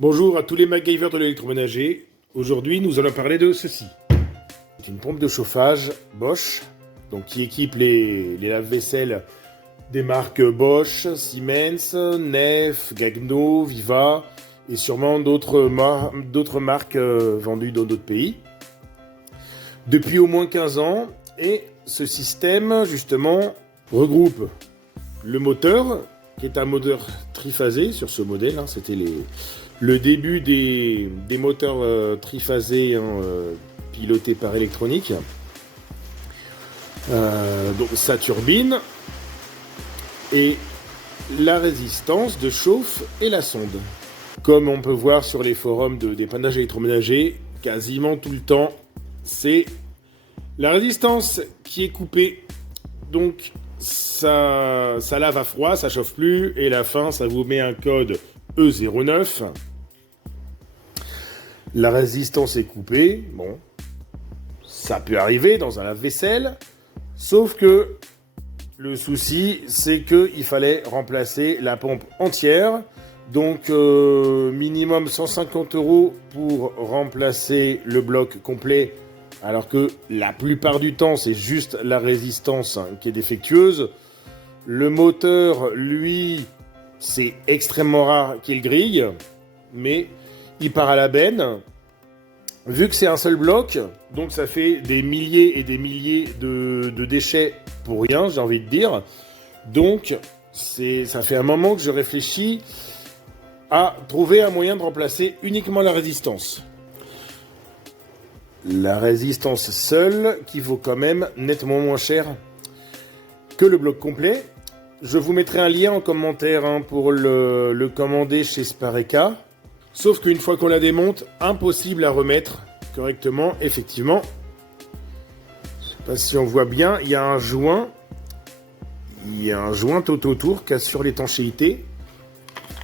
Bonjour à tous les MacGyver de l'électroménager. Aujourd'hui, nous allons parler de ceci. C'est une pompe de chauffage Bosch, donc qui équipe les lave-vaisselle des marques Bosch, Siemens, Neff, Gagno, Viva et sûrement d'autres marques vendues dans d'autres pays. Depuis au moins 15 ans, et ce système, justement, regroupe le moteur, qui est un moteur triphasé sur ce modèle. C'était le début des moteurs triphasés pilotés par électronique. Donc sa turbine et la résistance de chauffe et la sonde. Comme on peut voir sur les forums de dépannage électroménager, quasiment tout le temps, c'est la résistance qui est coupée. Donc ça lave à froid, ça chauffe plus, et à la fin ça vous met un code E09. La résistance est coupée, bon, ça peut arriver dans un lave-vaisselle, sauf que le souci, c'est qu'il fallait remplacer la pompe entière, donc minimum 150 € pour remplacer le bloc complet, alors que la plupart du temps, c'est juste la résistance qui est défectueuse. Le moteur, lui, c'est extrêmement rare qu'il grille, mais il part à la benne. Vu que c'est un seul bloc, donc ça fait des milliers et des milliers de déchets pour rien, j'ai envie de dire. Donc, ça fait un moment que je réfléchis à trouver un moyen de remplacer uniquement la résistance. La résistance seule, qui vaut quand même nettement moins cher que le bloc complet. Je vous mettrai un lien en commentaire pour le commander chez Spareka. Sauf qu'une fois qu'on la démonte, impossible à remettre correctement, effectivement. Je sais pas si on voit bien, il y a un joint tout autour qui assure l'étanchéité.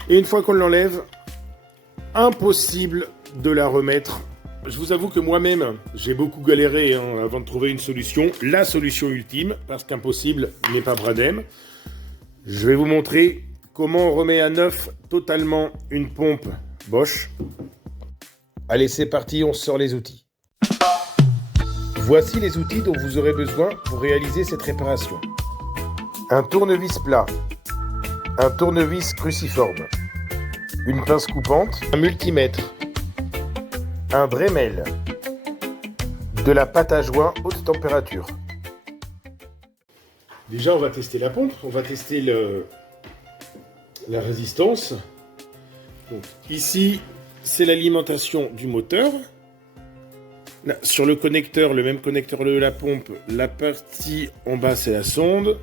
Et une fois qu'on l'enlève, impossible de la remettre. Je vous avoue que moi-même, j'ai beaucoup galéré avant de trouver une solution, la solution ultime, parce qu'impossible n'est pas bradem. Je vais vous montrer comment on remet à neuf totalement une pompe Bosch. Allez, c'est parti, on sort les outils. Voici les outils dont vous aurez besoin pour réaliser cette réparation. Un tournevis plat, un tournevis cruciforme, une pince coupante, un multimètre, un Dremel, de la pâte à joint haute température. Déjà, on va tester la pompe, on va tester la résistance. Donc, ici, c'est l'alimentation du moteur. Là, sur le connecteur, le même connecteur de la pompe, la partie en bas, c'est la sonde.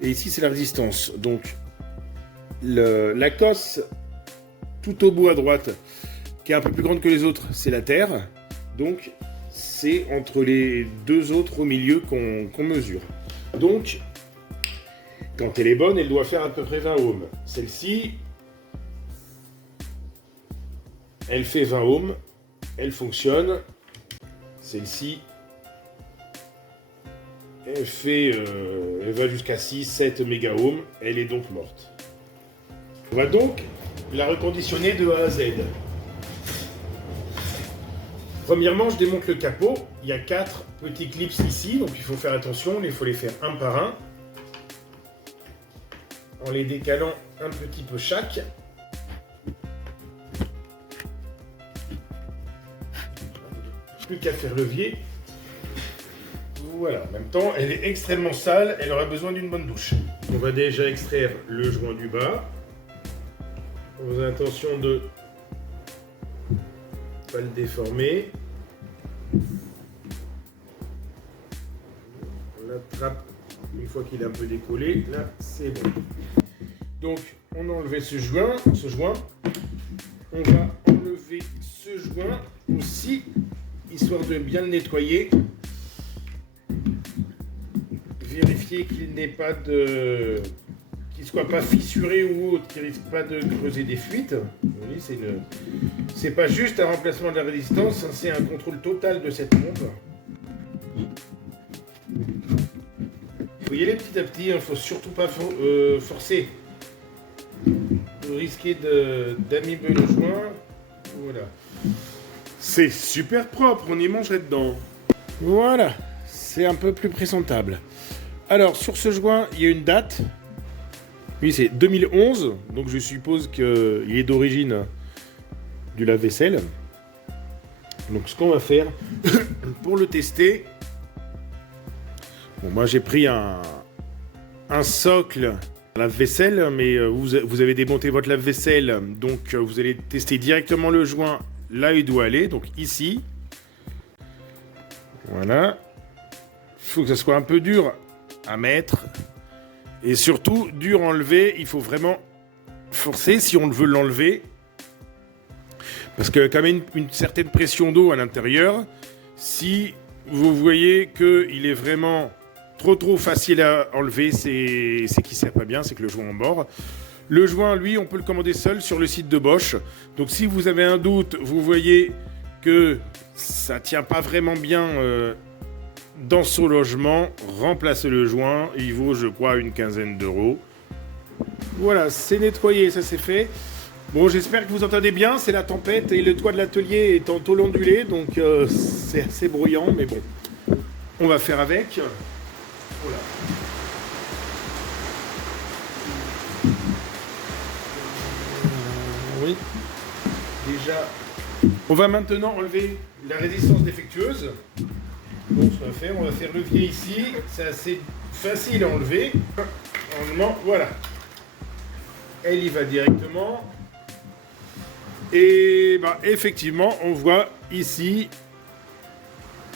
Et ici, c'est la résistance. Donc, la cosse, tout au bout à droite, qui est un peu plus grande que les autres, c'est la terre. Donc, c'est entre les deux autres au milieu qu'on mesure. Donc, quand elle est bonne, elle doit faire à peu près 20 ohms. Celle-ci, elle fait 20 ohms, elle fonctionne. Celle-ci, elle va jusqu'à 6-7 mégaohms, elle est donc morte. On va donc la reconditionner de A à Z. Premièrement, je démonte le capot. Il y a 4 petits clips ici, donc il faut faire attention, il faut les faire un par un, en les décalant un petit peu chaque. Plus qu'à faire levier. Voilà, en même temps, elle est extrêmement sale, elle aura besoin d'une bonne douche. On va déjà extraire le joint du bas. Faisons attention de ne pas le déformer. On l'attrape une fois qu'il est un peu décollé. Là, c'est bon. Donc, on a enlevé ce joint. On va enlever ce joint aussi, histoire de bien le nettoyer. Vérifier qu'il n'est pas qu'il soit pas fissuré ou autre, qu'il risque pas de creuser des fuites. Vous voyez, c'est pas juste un remplacement de la résistance, c'est un contrôle total de cette pompe. Vous voyez, les petit à petit, il ne faut surtout pas forcer. Vous risquez d'amiber le joint. Voilà. C'est super propre, on y mangerait dedans. Voilà, c'est un peu plus présentable. Alors, sur ce joint, il y a une date. Oui, c'est 2011, donc je suppose qu'il est d'origine du lave-vaisselle. Donc, ce qu'on va faire, pour le tester... Bon, moi, j'ai pris un socle lave-vaisselle, mais vous avez démonté votre lave-vaisselle, donc vous allez tester directement le joint là où il doit aller, donc ici. Voilà. Il faut que ça soit un peu dur à mettre. Et surtout, dur à enlever, il faut vraiment forcer si on veut l'enlever. Parce qu'il y a quand même une certaine pression d'eau à l'intérieur. Si vous voyez qu'il est vraiment trop facile à enlever, c'est qu'il ne sert pas bien, c'est que le joint en bord. Le joint, lui, on peut le commander seul sur le site de Bosch. Donc si vous avez un doute, vous voyez que ça ne tient pas vraiment bien dans son logement, remplacez le joint. Il vaut, je crois, une quinzaine d'euros. Voilà, c'est nettoyé, ça c'est fait. Bon, j'espère que vous entendez bien, c'est la tempête et le toit de l'atelier est en tôle ondulée, donc c'est assez bruyant, mais bon, on va faire avec. Voilà. Oui. Déjà, on va maintenant enlever la résistance défectueuse. Donc, ce qu'on va faire levier ici. C'est assez facile à enlever. Voilà. Elle y va directement. Et bah, effectivement, on voit ici,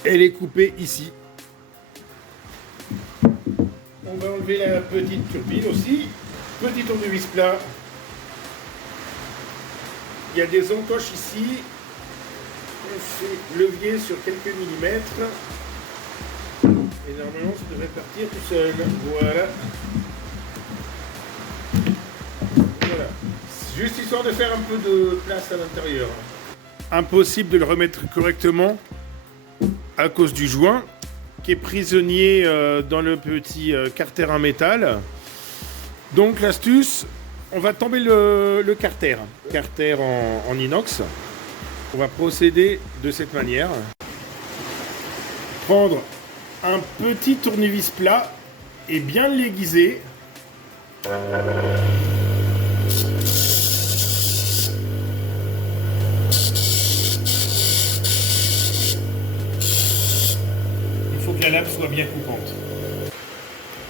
elle est coupée ici. On va enlever la petite turbine aussi. Petit tournevis plat. Il y a des encoches ici. On fait levier sur quelques millimètres. Et normalement, ça devrait partir tout seul. Voilà. Voilà. Juste histoire de faire un peu de place à l'intérieur. Impossible de le remettre correctement à cause du joint qui est prisonnier dans le petit carter en métal. Donc l'astuce, on va tomber le carter en inox. On va procéder de cette manière. Prendre un petit tournevis plat et bien l'aiguiser. Il faut que la lame soit bien coupante.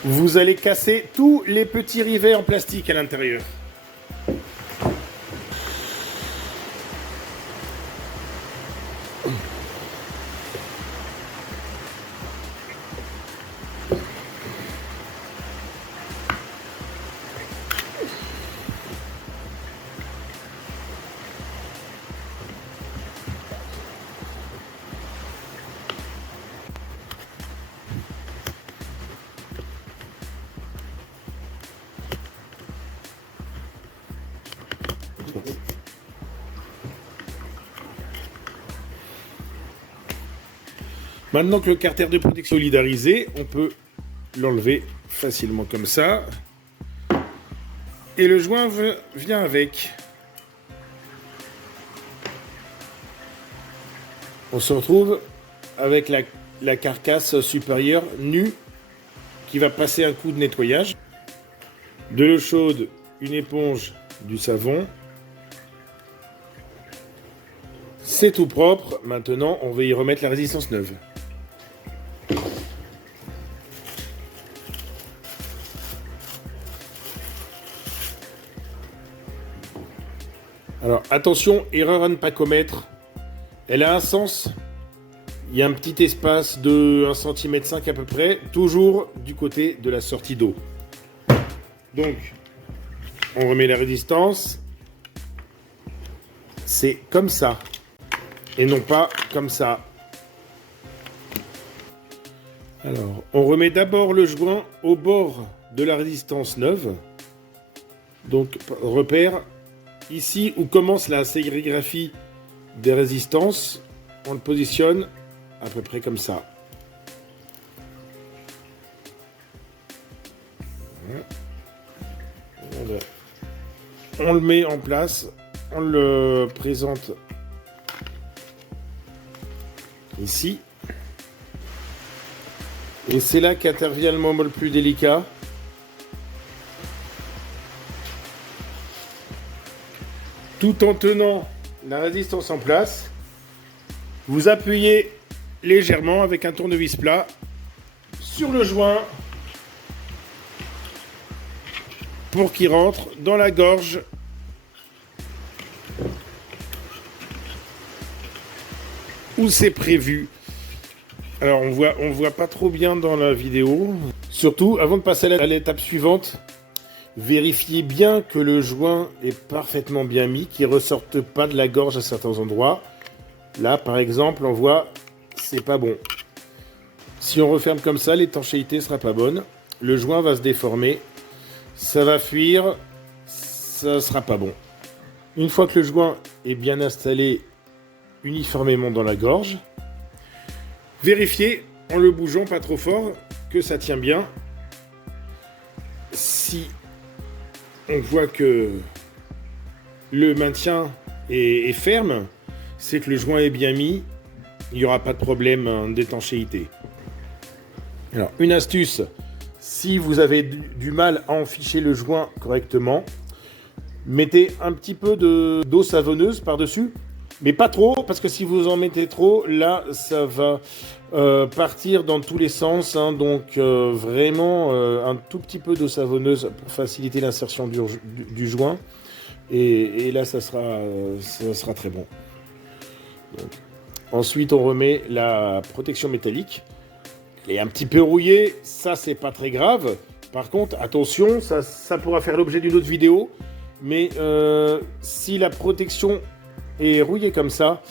Vous allez casser tous les petits rivets en plastique à l'intérieur. Maintenant que le carter de protection est solidarisé, on peut l'enlever facilement comme ça. Et le joint vient avec. On se retrouve avec la carcasse supérieure nue qui va passer un coup de nettoyage. De l'eau chaude, une éponge, du savon. C'est tout propre. Maintenant, on va y remettre la résistance neuve. Alors attention, erreur à ne pas commettre. Elle a un sens. Il y a un petit espace de 1,5 cm à peu près, toujours du côté de la sortie d'eau. Donc, on remet la résistance. C'est comme ça. Et non pas comme ça. Alors, on remet d'abord le joint au bord de la résistance neuve. Donc, repère, ici où commence la sérigraphie des résistances, on le positionne à peu près comme ça. Voilà. On le met en place, on le présente ici. Et c'est là qu'intervient le moment le plus délicat. Tout en tenant la résistance en place, vous appuyez légèrement avec un tournevis plat sur le joint pour qu'il rentre dans la gorge où c'est prévu. Alors on voit pas trop bien dans la vidéo. Surtout, avant de passer à l'étape suivante, vérifiez bien que le joint est parfaitement bien mis, qu'il ne ressorte pas de la gorge à certains endroits. Là, par exemple, on voit, c'est pas bon. Si on referme comme ça, l'étanchéité sera pas bonne. Le joint va se déformer, ça va fuir, ça sera pas bon. Une fois que le joint est bien installé uniformément dans la gorge, vérifiez en le bougeant pas trop fort que ça tient bien. Si on voit que le maintien est ferme, c'est que le joint est bien mis, il n'y aura pas de problème d'étanchéité. Alors, une astuce, si vous avez du mal à enficher le joint correctement, mettez un petit peu d'eau savonneuse par-dessus, mais pas trop, parce que si vous en mettez trop, là, ça va partir dans tous les sens. Donc, vraiment, un tout petit peu d'eau savonneuse pour faciliter l'insertion du joint. Et là, ça sera très bon. Donc, ensuite, on remet la protection métallique. Elle est un petit peu rouillée, ça, c'est pas très grave. Par contre, attention, ça pourra faire l'objet d'une autre vidéo. Mais si la protection est rouillée comme ça,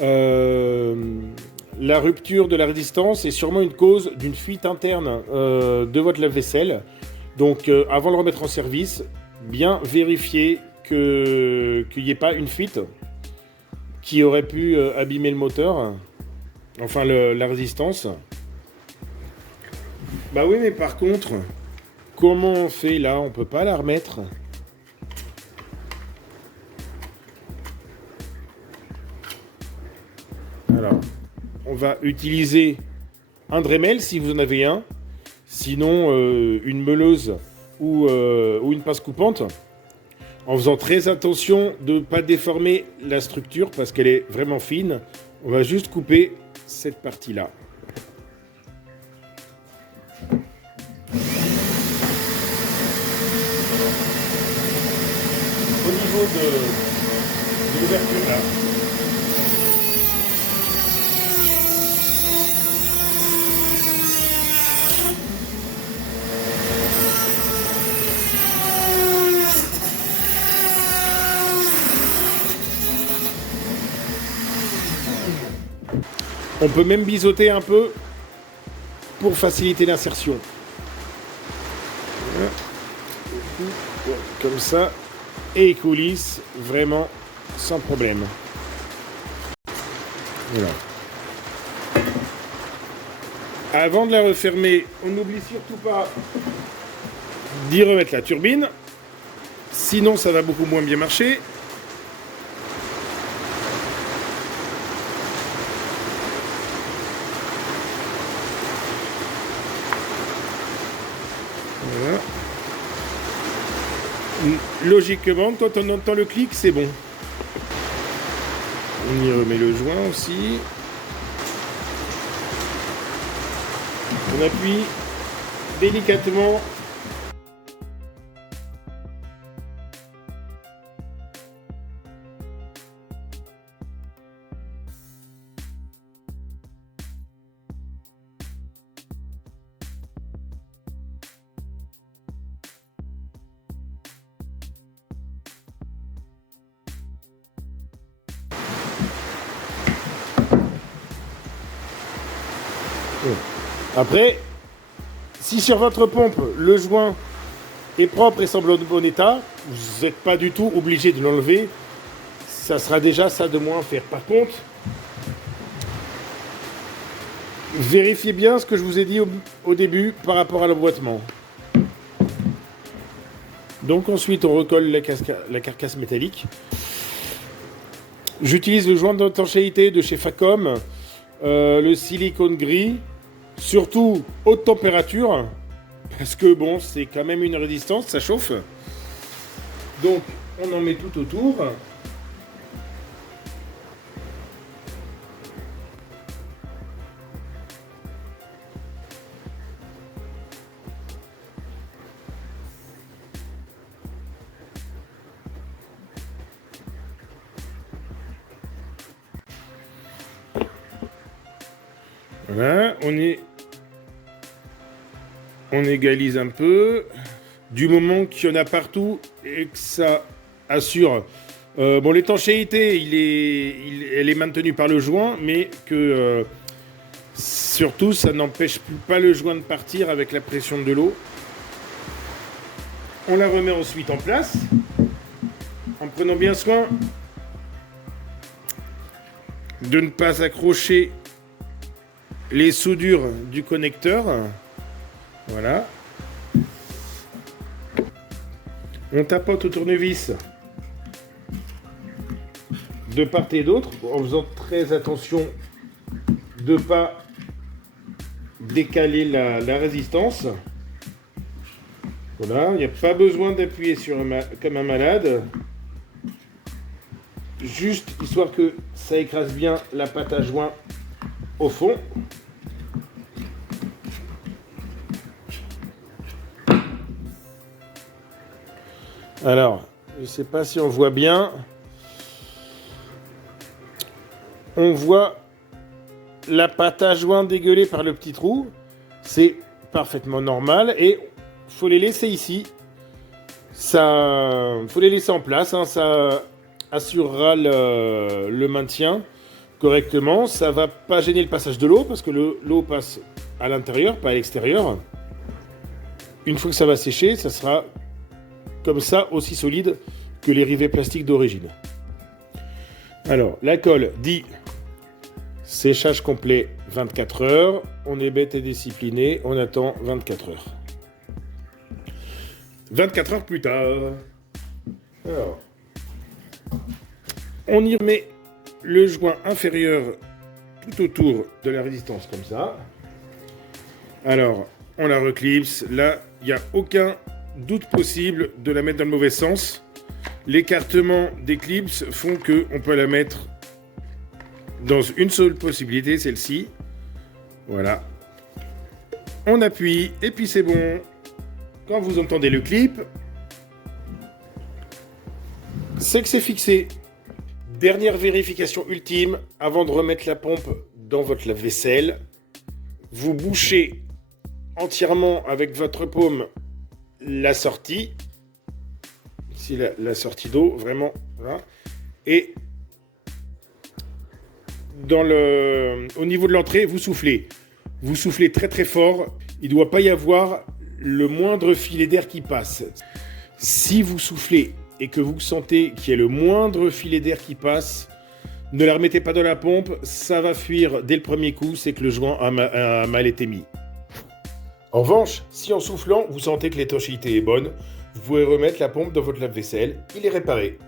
la rupture de la résistance est sûrement une cause d'une fuite interne de votre lave-vaisselle. Donc avant de le remettre en service, bien vérifier qu'il n'y ait pas une fuite qui aurait pu abîmer le moteur, enfin la résistance. Bah oui, mais par contre, comment on fait là? On peut pas la remettre. Alors, on va utiliser un Dremel si vous en avez un, sinon une meuleuse ou une pince coupante, en faisant très attention de ne pas déformer la structure parce qu'elle est vraiment fine. On va juste couper cette partie-là. Au niveau de l'ouverture là, on peut même biseauter un peu pour faciliter l'insertion. Voilà. Comme ça, et il coulisse vraiment sans problème. Voilà. Avant de la refermer, on n'oublie surtout pas d'y remettre la turbine, sinon ça va beaucoup moins bien marcher. Voilà. Logiquement, quand on entend le clic, c'est bon. On y remet le joint aussi. On appuie délicatement. Après, si sur votre pompe, le joint est propre et semble en bon état, vous n'êtes pas du tout obligé de l'enlever. Ça sera déjà ça de moins à faire. Par contre, vérifiez bien ce que je vous ai dit au début par rapport à l'emboîtement. Donc ensuite, on recolle la carcasse métallique. J'utilise le joint d'étanchéité de chez Facom. le silicone gris, surtout haute température, parce que bon, c'est quand même une résistance, ça chauffe. Donc, on en met tout autour. Voilà, on égalise un peu. Du moment qu'il y en a partout et que ça assure... bon, l'étanchéité, elle est maintenue par le joint, mais que surtout, ça n'empêche pas le joint de partir avec la pression de l'eau. On la remet ensuite en place, en prenant bien soin de ne pas accrocher les soudures du connecteur. Voilà. On tapote au tournevis de part et d'autre en faisant très attention de ne pas décaler la résistance. Voilà, il n'y a pas besoin d'appuyer comme un malade. Juste histoire que ça écrase bien la pâte à joint au fond. Alors, je ne sais pas si on voit bien. On voit la pâte à joint dégueulée par le petit trou. C'est parfaitement normal et faut les laisser ici. Ça, faut les laisser en place. Hein, ça assurera le maintien correctement. Ça va pas gêner le passage de l'eau parce que l'eau passe à l'intérieur, pas à l'extérieur. Une fois que ça va sécher, ça sera comme ça aussi solide que les rivets plastiques d'origine. Alors, la colle dit séchage complet 24 heures. On est bête et discipliné, on attend 24 heures. 24 heures plus tard. Alors, on y remet le joint inférieur tout autour de la résistance comme ça. Alors, on la reclipse. Là, il n'y a aucun doute possible de la mettre dans le mauvais sens. L'écartement des clips font qu'on peut la mettre dans une seule possibilité, celle-ci. Voilà. On appuie et puis c'est bon. Quand vous entendez le clip, c'est que c'est fixé. Dernière vérification ultime, avant de remettre la pompe dans votre lave-vaisselle, vous bouchez entièrement avec votre paume la sortie. Ici, la sortie d'eau, vraiment. Voilà. Et au niveau de l'entrée, vous soufflez. Vous soufflez très très fort. Il ne doit pas y avoir le moindre filet d'air qui passe. Si vous soufflez et que vous sentez qu'il y a le moindre filet d'air qui passe, ne la remettez pas dans la pompe, ça va fuir dès le premier coup, c'est que le joint a mal été mis. En revanche, si en soufflant, vous sentez que l'étanchéité est bonne, vous pouvez remettre la pompe dans votre lave-vaisselle, il est réparé.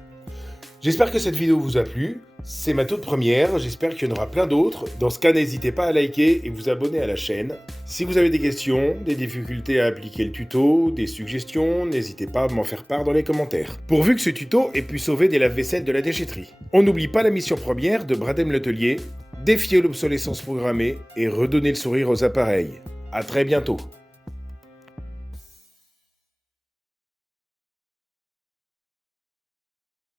J'espère que cette vidéo vous a plu, c'est ma toute première, j'espère qu'il y en aura plein d'autres. Dans ce cas, n'hésitez pas à liker et vous abonner à la chaîne. Si vous avez des questions, des difficultés à appliquer le tuto, des suggestions, n'hésitez pas à m'en faire part dans les commentaires. Pourvu que ce tuto ait pu sauver des lave-vaisselle de la déchetterie. On n'oublie pas la mission première de Bradem l'Hôtelier, défier l'obsolescence programmée et redonner le sourire aux appareils. À très bientôt.